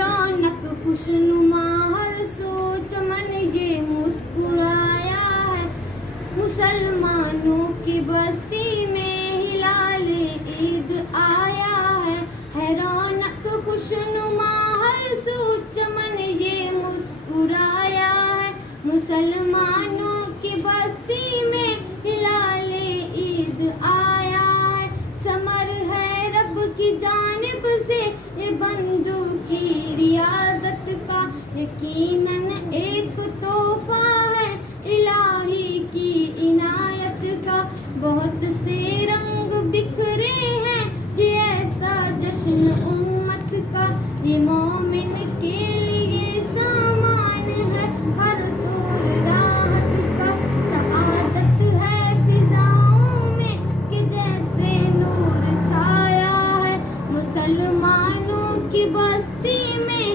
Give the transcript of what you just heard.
रौनक खुशनुमा हर सो चमन ये मुस्कुराया है। मुसलमानों की बस्ती में हिलाल ईद आया है रौनक खुशनुमा हर सो चमन ये मुस्कुराया है। मुसलमानों की बस्ती में हिलाल ईद आया है। समर है रब की जानिब से ये बंदू की रियाजत का, यकीनन एक तोहफा है इलाही की इनायत का। बहुत से रंग बिखरे हैं ये ऐसा जश्न उम्मत का, ये मोमिन के लिए सामान है हर दौर राहत का। सआदत है फिजाओं में कि जैसे नूर छाया है। मुसलमानों की बस्ती में